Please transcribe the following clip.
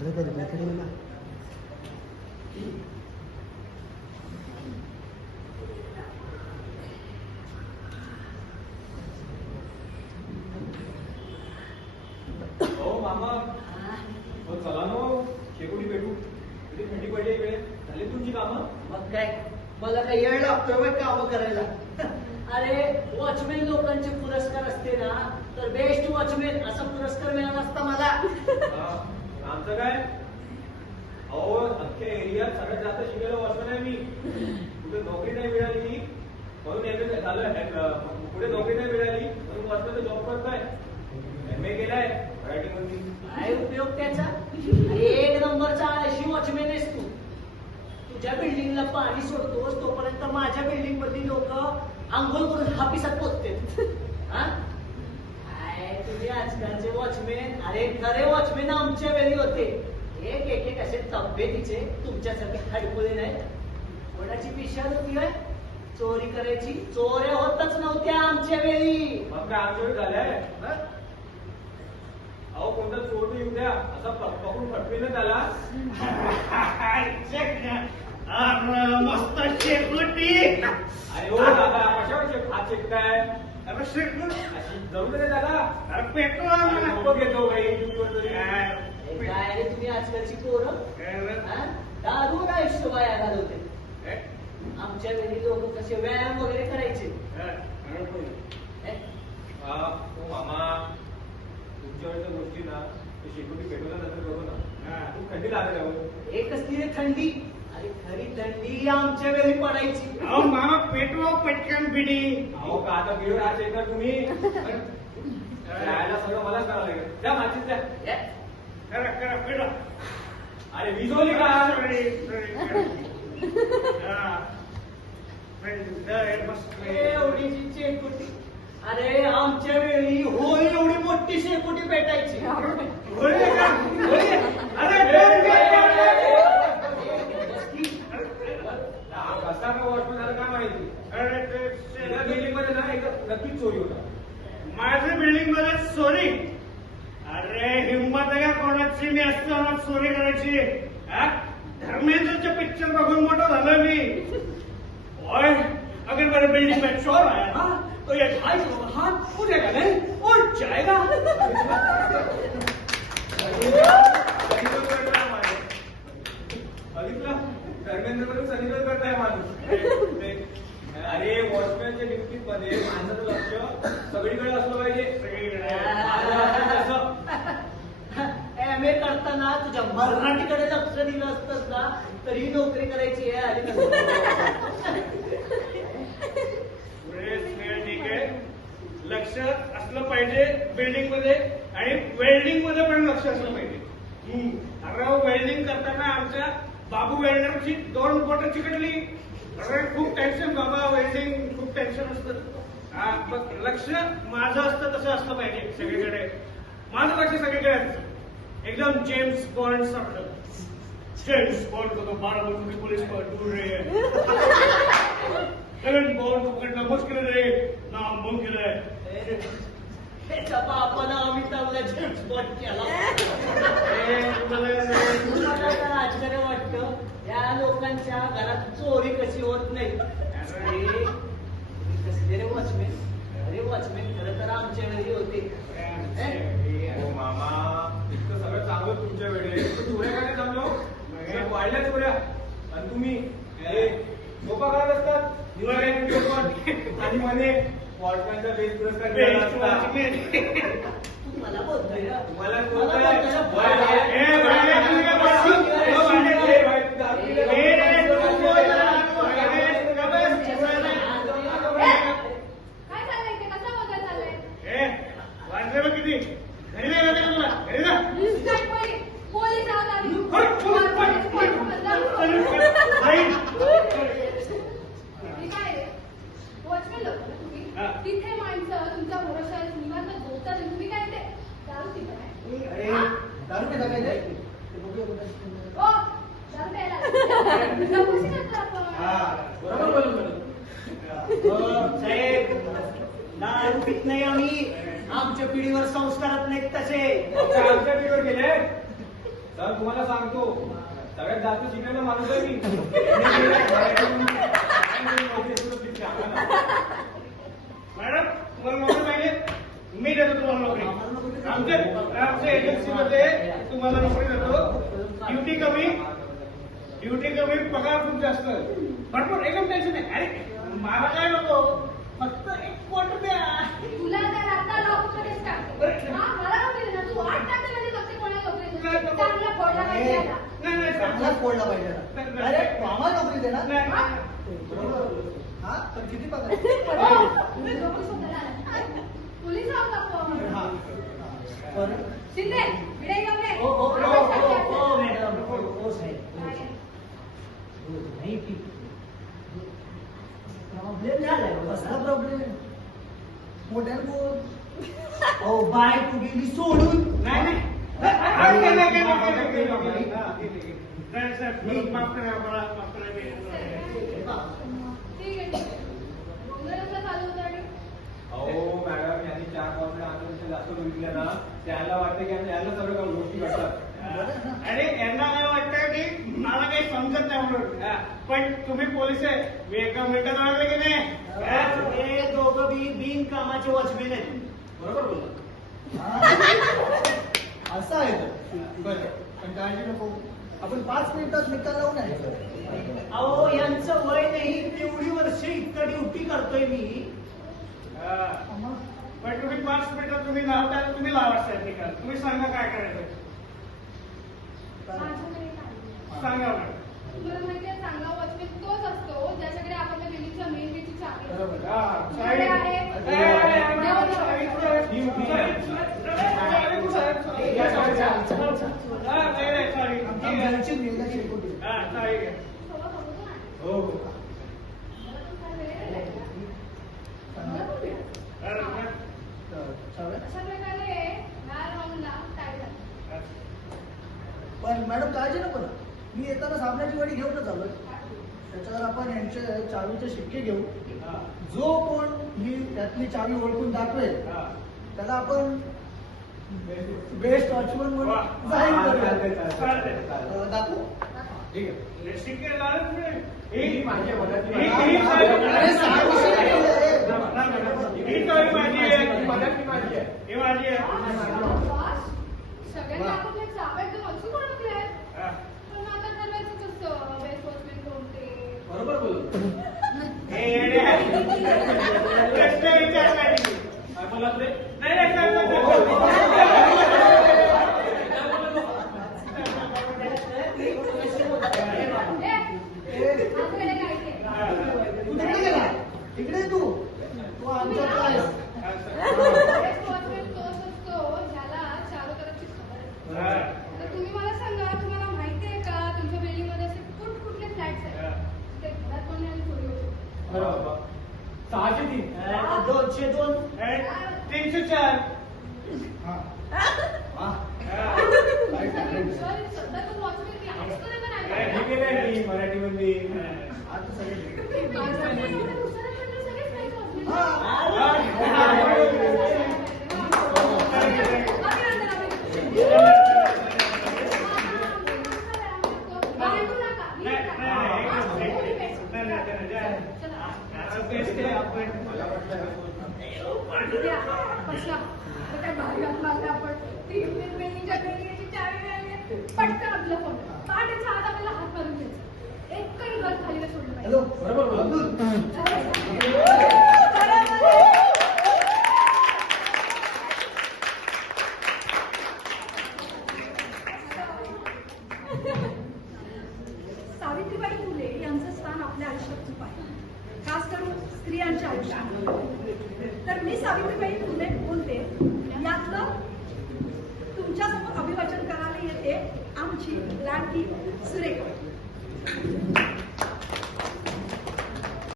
मामा चला नो शेकोटी भेटू किती थंडी पडली वेळ झाली तुमची कामं. मग काय मला काही येळ लागतोय काम करायला. अरे वॉचमॅन लोकांचे पुरस्कार असते ना तर बेस्ट वॉचमॅन असा पुरस्कार मिळाला असता मला. आमचं काय अहो अख्ख्या एरियात सगळ्यात जास्त शिकायला वॉचमॅन आहे मी. कुठे नोकरी नाही मिळाली म्हणून एमए झालं, पुढे नोकरी नाही मिळाली म्हणून वॉचमॅनचा जॉब करतोय. एमए केलाय मराठी मध्ये. काय उपयोग त्याचा. एक नंबरचा अशी वॉचमॅन आहेस तू. तुझ्या बिल्डिंगला पाणी सोडतोस तोपर्यंत माझ्या बिल्डिंग मधली लोक आंघोळ करून हापिसात पोचते. तुम्ही आजकालचे वॉचमॅन, अरे खरे वॉचमॅन आमच्या वेळी होते. एक असे तब्येतीचे तुमच्यासारखे खडकुळे नाही. कोणाची पिशा होती काय चोरी करायची. चोऱ्या होतच नव्हत्या आमच्या वेळी. मग काय आमच्या वेळी झालंय. अहो कोणता चोर येऊ द्या असा पकडून फटवेल त्याला. मस्त शेकोटी. अरे हो दादा कशावर हात शेकताय. अरे शेकोट जरूर नाही दादा. अरे पेट्रोल घेतो काही तरी. काय रे तुम्ही आजकालची पोरं दारू आयुष्य वाया घालवते. आमच्या वेळी लोक कसे व्यायाम वगैरे करायचे. मामा तुमच्या वेळेच्या गोष्टी ना शेकोटी पेटवल्या नंतर बघू ना खूप थंडी लागत आहे. एकच ती थंडी. अरे खरी थंडी आमच्या वेळी पडायची. अहो मामा पेट्रोल पटकन बिडी. अहो का आता बिडवर हात शेकता तुम्ही. राहायला सगळं मलाच करावं लागेल. त्या माझीच द्या. करा पेट्रोल. अरे विजवली का. एवढीची शेकोटी. अरे आमच्या वेळी होळी एवढी मोठी शेकोटी पेटायची. कसा का वॉचमॅन झाला काय माहिती. बिल्डिंग मध्ये ना एक नक्कीच चोरी होता. माझ्या बिल्डिंग मध्ये चोरी. अरे हिंमत आहे का कोणाची मी असताना चोरी करायची. धर्मेंद्रचे पिक्चर बघून मोठं झालं मी. अगर मेरे बिल्डिंग में चोर आया ना तो ये 250 हाथ उठेगा नहीं उठ जाएगा. बघितलं धर्मेंद्र सनिधन करताय माणूस. अरे वॉचमॅनच्या ड्युटीज मध्ये माणसाचं लक्ष सगळीकडे असलं पाहिजे. एमए करताना तुझ्या मराठीकडे लक्ष दिलं असतंस ना तरी नोकरी करायची आहे. ठीक आहे लक्ष असलं पाहिजे बिल्डिंग मध्ये आणि वेल्डिंग मध्ये पण लक्ष असलं पाहिजे. अरे वेल्डिंग करताना आमच्या बाबू वेल्डरची 2 बोट चिकटली. अरे खूप टेन्शन बाबा वेल्डिंग खूप टेन्शन असतं. मग लक्ष माझं असतं तसं असलं पाहिजे सगळीकडे. माझं लक्ष सगळीकडे असतं एकदम जेम्स बॉन्ड सारखं. जेम्स बॉन्ड को तो 12 वर्षों की पुलिस पर ढूंढ रही है. हेलन बॉन्ड को पकड़ना मुश्किल है नामुमकिन है. त्याच्या बापानं अमिताभला जेम्स बॉन्ड केला. तुला काय आश्चर्य वाटतं या लोकांच्या घरात चोरी कशी होत नाही. कसले रे वॉचमॅन. अरे वॉचमॅन खरं तर आमच्या वेळी होते. हो मामा इतकं सगळं चांगलं तुमच्या वेळेस चोऱ्या काय चांगलं वाढल्या चोऱ्या. आणि तुम्ही सोपा करत असतात आणि म्हणे वॉचमॅनचा बेस्ट पुरस्कार मिळाला असता. तू मला बोलतोय ना. मला किती घरी नाही लागत तुला. घरी ना तिथे माणसं तुमच्या भरोशावर निवांत झोपतात. तुम्ही काय ते दारू पिता काय. दारू पिता काय ते. ओ दारू प्यायला बरोबर बोलून साहेब. दारू पित नाही आम्ही. आमच्या पिढीवर संस्कारात नाहीत तसे. आमच्या पिढीवर गेले तर तुम्हाला सांगतो सगळ्यात जास्त शिकलेला माणूस आहे मी. मॅडम तुम्हाला नोकरी पाहिजे मी देतो तुम्हाला नोकरी. आमच्या एजन्सीमध्ये तुम्हाला नोकरी देतो. ड्युटी कमी पगार खूप जास्त भरपूर एकदम टेन्शन नाही. अरे मला काय नको फक्त 1 कोटी द्या. तुला तर आता लॉकरच टाकते. हा, मला नोकरी दे ना. तू 8 टाकते म्हणजे फक्त कोणाला नोकरी देते? चांगला फोडला पाहिजे आता. नाही चांगलाच फोडला पाहिजे ना. अरे आम्हाला नोकरी दे ना. हा तर किती पगार? हो, तुम्ही नोकरी शोधायला आला. पोलीस आहोत आपण. हा. बरं. शिंदे, विडाई घेऊन ये. ओ मॅडम ओ साहेब. नाही की प्रॉब्लेम झालाय. कसला प्रॉब्लेम? मोठ्यानं बोल. ओ बाय तू गेली सोडून. नाही साहेब माफ करा मला माफ करा. ठीक आहे. कसं चालू होतं आणि अहो मॅडम यांनी 4 कॉन्ट्रॅक्ट आमच्यापेक्षा जास्त बघितले ना त्याला वाटतं की यांना सगळं काही गोष्टी वाटतात. अरे यांना काय वाटतं की मला काही समजत नाही म्हणून. पण तुम्ही पोलीस आहे मी एका मिनिटात लागले की नाही. हे दोघं बिन कामाचे वॉचमॅन आहेत. बरोबर बोलला. असं आहे तर बरं पण काळजी नको. आपण 5 मिनिटात निकाल लावून आहे. अहो यांचं वय नाही तेवढी वर्ष इतकं ड्युटी करतोय मी. पण तुम्ही 5 मिनिटात तुम्ही लावता तुम्ही लावा साहेब निकाल. तुम्ही सांगा काय करायचं माझ्याकडे काय? सांगा मॅडम. तुम्हाला माहिती आहे चांगला वॉचमॅन तोच असतो ज्याच्याकडे आपण बिल्डिंगच्या मेन गेटची चावी असते. बरोबर. तुझ्याकडे आहे? आमच्या घरची निर्णय शेवटी. सोबत होतो ना? हो हो. मला पण काय वेळ आहे का? मला पण वेळ. अशा प्रकारे ह्या राऊंडला टाय झाला. पण मॅडम काळजी नको ना. मी येताना साबणाची वडी घेऊनच आलोय. त्याच्यावर आपण यांचे चावीचे शिक्के घेऊ. जो कोण ही त्यातली चावी ओळखून दाखवेल त्याला आपण बेस्ट वॉचमन म्हणून जाहीर करूया. दाखवू? ठीक आहे. शिक्के लावले तुम्ही. ही माझी आहे, मदत ही माझी चावी अरे, ही चावी माझी आहे. ही मदत माझी आहे. ही माझी आहे. शाबास. सगळ्यांनी आपापल्या चाव्या एकदम अचूक ओळखल्या आहेत. पण आता ठरवायचंच असतं बेस्ट वॉचमॅन कोणते. बरोबर बोललो. हे येडे आहे. प्रश्न विचारला नाही. काय बोललात रे? आजकडे काय ते? तू तिकडे गेला. इकडे तू आमच्यात आहेस. बेस्ट वॉचमॅन तोच असतो ज्याला चालू करायची खबर असते. तर तुम्ही मला सांगा तुम्हाला माहिती आहे का तुमच्या बिल्डिंगमध्ये असे कुठले फ्लॅट्स आहेत ते घरात कोणी आणि चोरी होते. बरोबर. 603. 202. 304. सध्या पण वॉचमॅन की आहेच का नाही काय का ठीक आहे मी मराठीमध्ये. आता सगळे माझ्याकडे एवढे हुशार आहेत म्हणजे सगळेच माहिती वॉचमॅन. पटकन आपला फोन पहाटेच्या आत आपल्याला हात मारून घ्यायचा. एकही घर खाली नाही सोडलं पाहिजे. हॅलो बरोबर बोलला. सावित्रीबाई फुले यांचं स्थान आपल्या आयुष्यात खूप आहे, खास करून स्त्रियांच्या आयुष्यात. तर मी सावित्रीबाई फुले बोलते. यातलं तुमच्यासमोर अभिवाचन करायला येते आमची लाडकी सुरेखा.